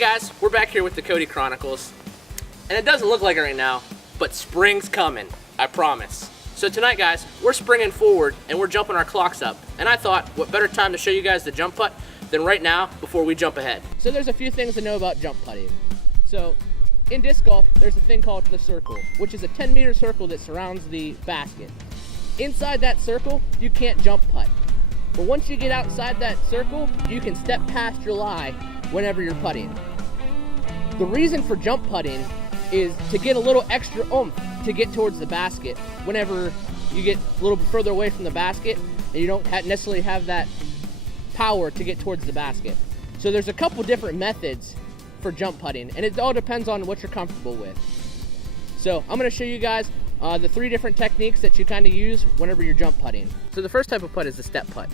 guys, we're back here with the Cody Chronicles, and it doesn't look like it right now, but spring's coming, I promise. So tonight guys, we're springing forward and we're jumping our clocks up, and I thought what better time to show you guys the jump putt than right now before we jump ahead. So there's a few things to know about jump putting. So in disc golf, there's a thing called the circle, which is a 10-meter circle that surrounds the basket. Inside that circle, you can't jump putt. But once you get outside that circle, you can step past your lie whenever you're putting. The reason for jump putting is to get a little extra oomph to get towards the basket whenever you get a little bit further away from the basket and you don't necessarily have that power to get towards the basket. So there's a couple different methods for jump putting, and it all depends on what you're comfortable with. So I'm going to show you guys the 3 different techniques that you kind of use whenever you're jump putting. So the first type of putt is the step putt.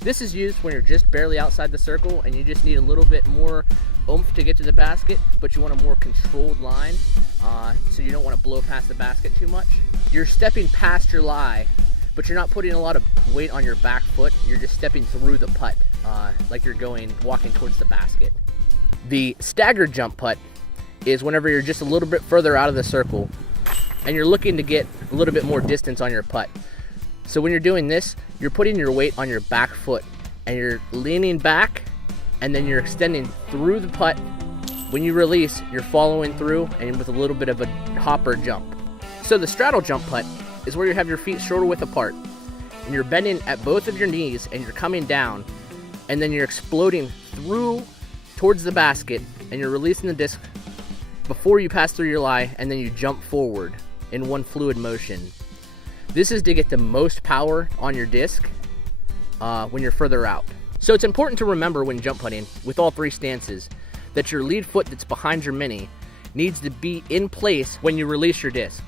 This is used when you're just barely outside the circle and you just need a little bit more oomph to get to the basket, but you want a more controlled line, so you don't want to blow past the basket too much. You're stepping past your lie, but you're not putting a lot of weight on your back foot. You're just stepping through the putt, like you're walking towards the basket. The staggered jump putt is whenever you're just a little bit further out of the circle and you're looking to get a little bit more distance on your putt. So when you're doing this, you're putting your weight on your back foot and you're leaning back, and then you're extending through the putt. When you release, you're following through and with a little bit of a hopper jump. So the straddle jump putt is where you have your feet shoulder width apart and you're bending at both of your knees and you're coming down, and then you're exploding through towards the basket and you're releasing the disc before you pass through your lie, and then you jump forward in one fluid motion. This is to get the most power on your disc when you're further out. So it's important to remember when jump putting with all 3 stances that your lead foot that's behind your mini needs to be in place when you release your disc.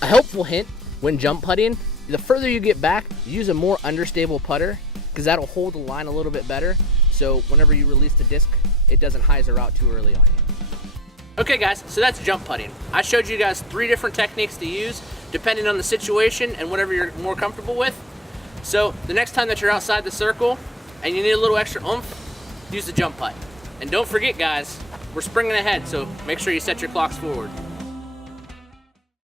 A helpful hint when jump putting, the further you get back, use a more understable putter because that'll hold the line a little bit better. So whenever you release the disc, it doesn't hyzer out too early on you. Okay guys, so that's jump putting. I showed you guys 3 different techniques to use depending on the situation and whatever you're more comfortable with. So the next time that you're outside the circle and you need a little extra oomph, use the jump putt. And don't forget guys, we're springing ahead, so make sure you set your clocks forward.